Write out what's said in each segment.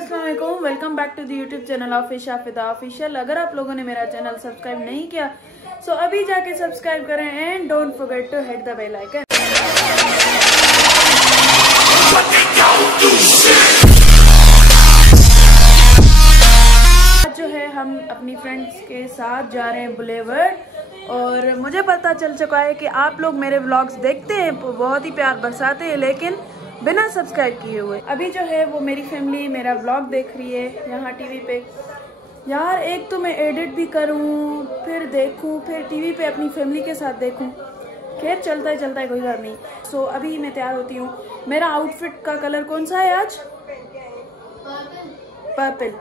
अस्सलाम वालेकुम, welcome back to the YouTube channel of Isha Fida official. अगर आप लोगों ने मेरा चैनल सब्सक्राइब नहीं किया सो अभी जाके सब्सक्राइब करें and don't forget to hit the bell icon. आज जो है हम अपनी फ्रेंड्स के साथ जा रहे हैं बुलेवर्ड और मुझे पता चल चुका है कि आप लोग मेरे व्लॉग्स देखते हैं, बहुत ही प्यार बरसाते हैं, लेकिन बिना सब्सक्राइब किए हुए। अभी जो है वो मेरी फैमिली मेरा व्लॉग देख रही है यहाँ टीवी पे। यार एक तो मैं एडिट भी करूँ, फिर देखूँ, फिर टीवी पे अपनी फैमिली के साथ देखूँ। खैर चलता है कोई बात नहीं। सो अभी मैं तैयार होती हूँ। मेरा आउटफिट का कलर कौन सा है आज? पर्पल।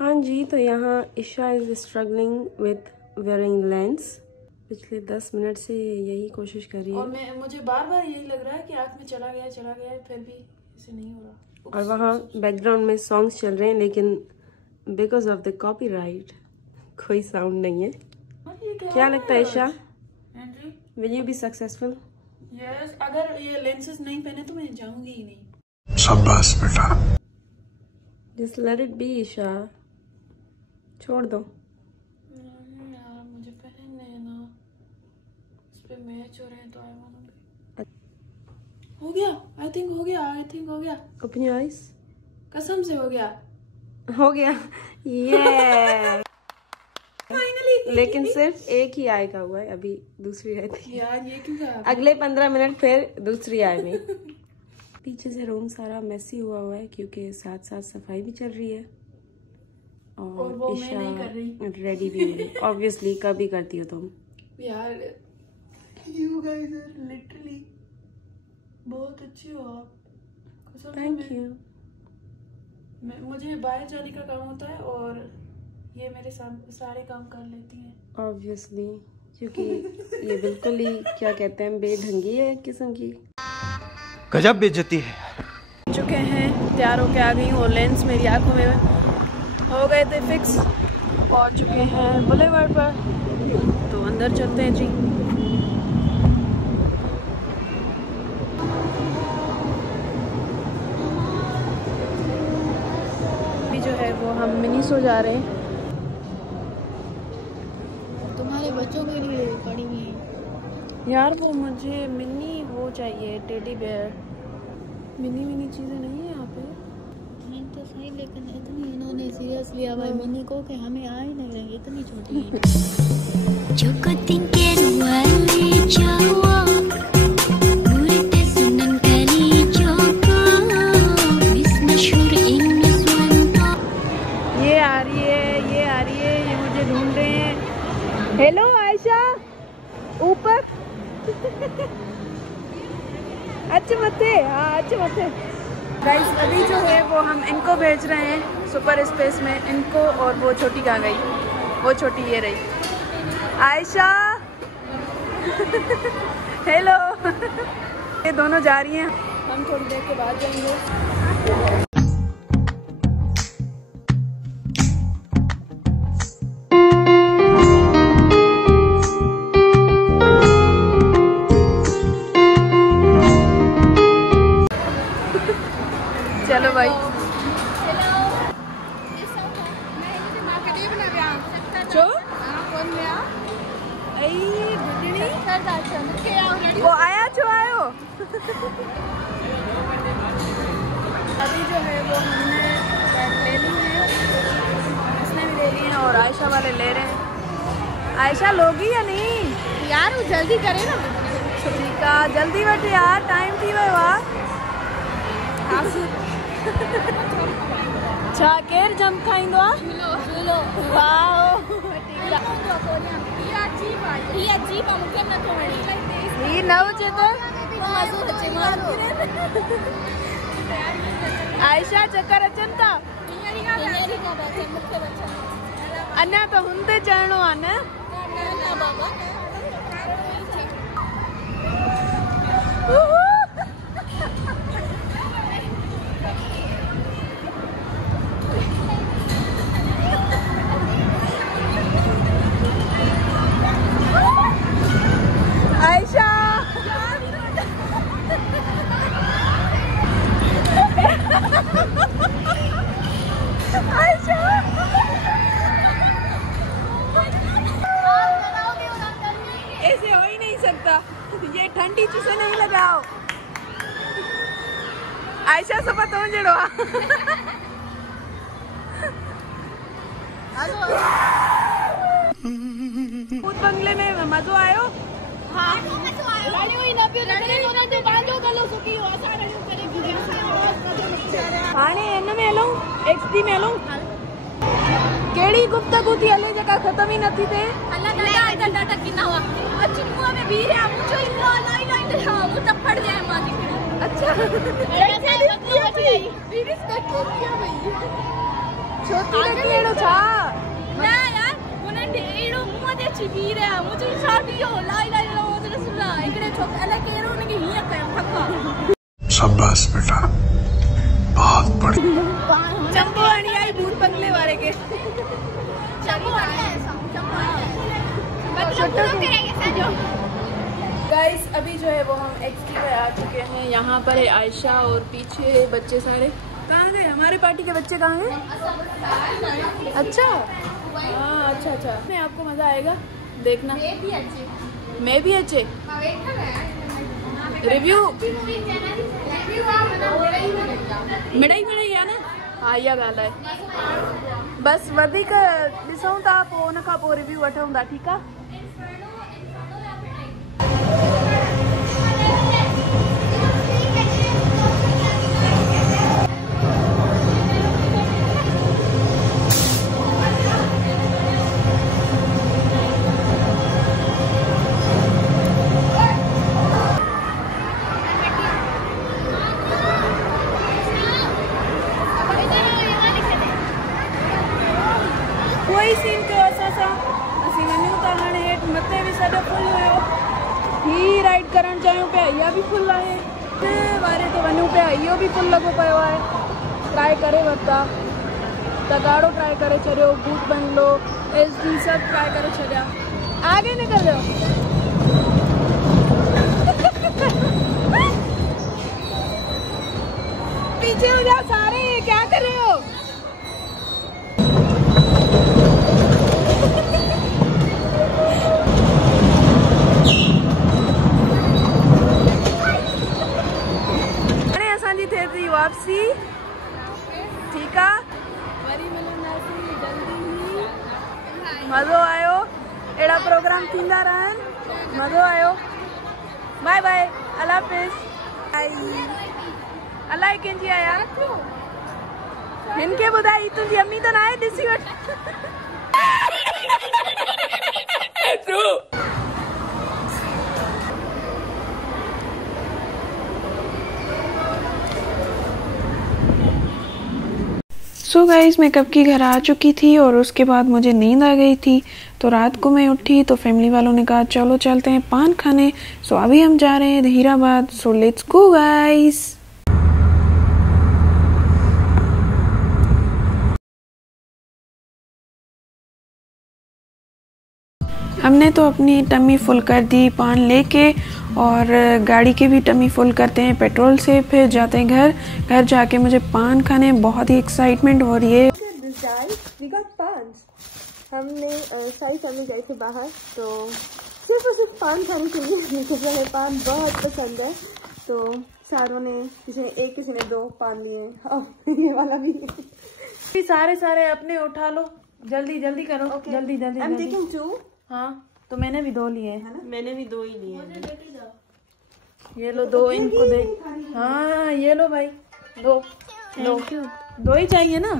हाँ जी, तो यहाँ Isha is struggling with wearing lens. पिछले 10 मिनट से यही कोशिश कर रही है और मुझे बार बार यही लग रहा है कि आँख में चला गया है, फिर भी इसे नहीं हो रहा। और वहाँ बैकग्राउंड में सॉन्ग्स चल रहे हैं, लेकिन बिकॉज ऑफ द कॉपीराइट कोई साउंड नहीं है। क्या लगता है Isha, will you be successful? Yes, अगर ये लेंसेज नहीं पहने तो मैं जाऊंगी ही नहीं। शाबाश बेटा। Just let it be Isha, छोड़ दो। यार मुझे पहनने है ना, इस पे मैच हो रहे हैं तो आई वांट हो गया। आई थिंक हो गया। Open your eyes. कसम से हो गया ये फाइनली। लेकिन सिर्फ एक ही आई का हुआ है, अभी दूसरी रहती है। यार ये क्यों कहा? अगले 15 मिनट फिर दूसरी आई में। पीछे से रूम सारा मेसी हुआ है क्योंकि साथ साथ सफाई भी चल रही है और वो मैं नहीं कर रही। रेडी भी नहीं। ऑब्वियसली कभी करती हो तुम। यार यू गाइस आर लिटरली बहुत अच्छे हो आप। Thank you. मुझे बाहर जाने का काम होता है और ये मेरे सारे काम कर लेती हैं। ऑब्वियसली, क्योंकि ये बिल्कुल ही क्या कहते हैं, बेढंगी है एक किस्म की। गजब बेइज्जती है। चुके हैं, तैयार होके आ गई हूँ और लेंस मेरी आंखों में हो गए थे फिक्स। पहुँच चुके हैं बुलेवर्ड पर, तो अंदर चलते हैं जी। अभी जो है वो हम मिनीसो जा रहे हैं। तुम्हारे बच्चों के लिए पड़ी हुई है यार वो मुझे मिनी वो चाहिए, टेडी बेयर। मिनी चीजें नहीं है यहाँ पे। नहीं तो सही, लेकिन इतनी इन्होंने सीरियस लिया भाई मिनी को कि हमें आ ही नहीं रही, इतनी छोटी है। जो को तिंकेर वाली जवाब मुरते सुनन करी जोको मिस मशहूर इंग्लिश वंतो। ये आ रही है, ये मुझे ढूंढ रहे हैं। हेलो आयशा, ऊपर। अच्छे मत। गाइस अभी जो है वो हम इनको भेज रहे हैं सुपर स्पेस में, इनको। और वो छोटी कहाँ गई? वो छोटी ये रही, आयशा। हेलो। ये दोनों जा रही हैं, हम थोड़ी देर के बाद जाएंगे। चलो भाई। वो आया जो आयो। अभी जो है वो हमने ले ली है, इसने भी ले ली है और आयशा वाले ले रहे हैं। आयशा लोगी या नहीं? यार वो जल्दी करे ना। ठीक है, जल्दी बैठे यार, टाइम थी वह वाह। छा केर जम खाईंदो आ? झूलो वाओ। ही न हुजे तो आयशा चक्कर अचनि था। अञा तो हुंदे चढ़णो आहे न। आयशा ये ठंडी चीजें नहीं लगाओ। आयशा सब तो जड़ो भूत बंगले में मजो आयो। हाँ हाणे हिन में हलूं XD में हलूं। केड़ी गुफ्तगू थी हले जेका खत्म ही नथी थे। अच्छा छोटी लगी एड़ो छा ना यार उन्हें एड़ो मुंह दे छिपी रहा मुझे शादी हो लाई लाई लो उधर सुला इकडे छोक अलग केरो ने के हिया कयो फक्का। शाबाश बेटा बहुत बढ़िया। चंपो आनी आई भूत बंगले वाले के चंपो आया गाइस अभी जो है वो हम XD पे आ चुके हैं। यहाँ पर है आयशा और पीछे बच्चे सारे कहाँ गए। हमारे पार्टी के बच्चे कहाँ हैं? अच्छा हाँ अच्छा अच्छा नहीं आपको मजा आएगा देखना। मैं भी अच्छे रिव्यू मिड़ाई मिड़ाई है ना। हाँ इहा ॻाल्हि आहे बस वधीक ॾिसूं था पोइ उन खां पोइ रिव्यू वठूं था ठीकु आहे। कोई सीन कयो असीं वञूं था हाणे हेठि मथे बि सॼो फुल हुयो। ही राइड करणु चाहियूं पिया इहा बि फुल आहे वारे ते वञूं पिया इहो बि फुल लॻो पियो आहे। ट्राई करे वरिता तगाड़ो ट्राई करे छॾियो भूत बंगलो XD सभु ट्राई करे छॾिया। आगे निकल जाओ पीछे हो जाओ सारे क्या कर रहे हो। वापसी ठीक है वरी मिलंदासीं जल्दी ही। मज़ो आयो एड़ा प्रोग्राम थींदा रहनि। मज़ो आयो बाय बाय अल्लाह हाफ़िज़। अलाए कंहिंजी आया हिनखे ॿुधाई तुंहिंजी अम्मी त न आहे ॾिसी वठ। सो गाइस मैं कब की घर आ चुकी थी और उसके बाद मुझे नींद आ गई थी तो रात को मैं उठी तो फैमिली वालों ने कहा चलो चलते हैं पान खाने। सो अभी हम जा रहे हैं Zaheerabad. So let's go guys. हमने तो अपनी टमी फुल कर दी पान लेके और गाड़ी की भी टमी फुल करते हैं पेट्रोल से फिर जाते हैं घर जाके मुझे पान खाने बहुत ही एक्साइटमेंट हो रही है। हमने सारी फैमिली गई थी बाहर तो सिर्फ पान खाने के लिए निकल रहे। पान बहुत पसंद है तो सारों ने किसी ने 2 पान लिए और ये वाला भी। सारे अपने उठा लो जल्दी जल्दी करो। okay. जल्दी जल्दी I'm taking 2। हाँ तो मैंने भी 2 लिए हैं। मैंने भी 2 ही लिए। ये लो 2 इनको दे। हाँ ये लो भाई 2 लो 2 ही चाहिए ना।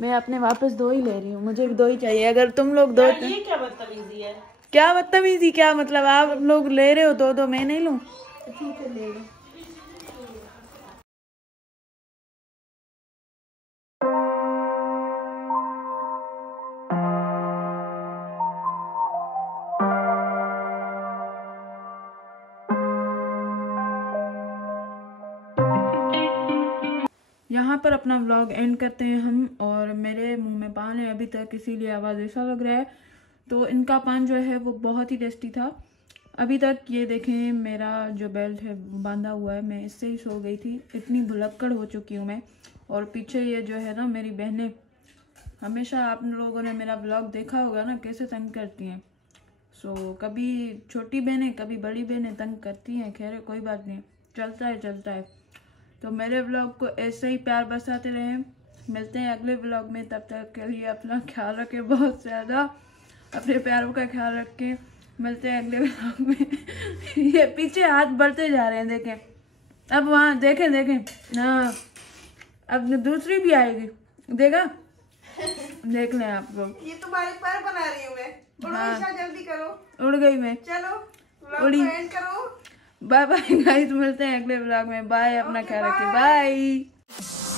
मैं अपने वापस 2 ही ले रही हूँ मुझे भी 2 ही चाहिए। अगर तुम लोग 2 ये क्या बदतमीजी है। क्या बदतमीजी क्या मतलब आप लोग ले रहे हो 2 मैं नहीं लूँ। ठीक है ले लो। यहाँ पर अपना व्लॉग एंड करते हैं हम। और मेरे मुंह में पान है अभी तक इसीलिए आवाज़ ऐसा लग रहा है। तो इनका पान जो है वो बहुत ही टेस्टी था अभी तक। ये देखें मेरा जो बेल्ट है वो बांधा हुआ है। मैं इससे ही सो गई थी इतनी भुलक्कड़ हो चुकी हूँ मैं। और पीछे ये जो है ना मेरी बहनें हमेशा आप लोगों ने मेरा व्लॉग देखा होगा ना कैसे तंग करती हैं। सो कभी छोटी बहनें कभी बड़ी बहनें तंग करती हैं, खैर कोई बात नहीं, चलता है। तो मेरे व्लॉग को ऐसे ही प्यार बरसाते रहें। मिलते हैं अगले व्लॉग में, तब तक के लिए अपना ख्याल रखें, बहुत ज़्यादा अपने प्यारों का ख्याल रखें। मिलते हैं अगले व्लॉग में। ये पीछे हाथ बढ़ते जा रहे हैं, देखें अब वहाँ, देखें हाँ, अब दूसरी भी आएगी, देखा, देख लें आप लोग। ये तुम्हारे पैर बना रही हूँ मैं। हाँ, जल्दी करो। उड़ गई मैं, चलो उड़ी। एंड करो। बाय बाय गाइस, मिलते हैं अगले व्लॉग में। बाय, अपना ख्याल रखिए, बाय।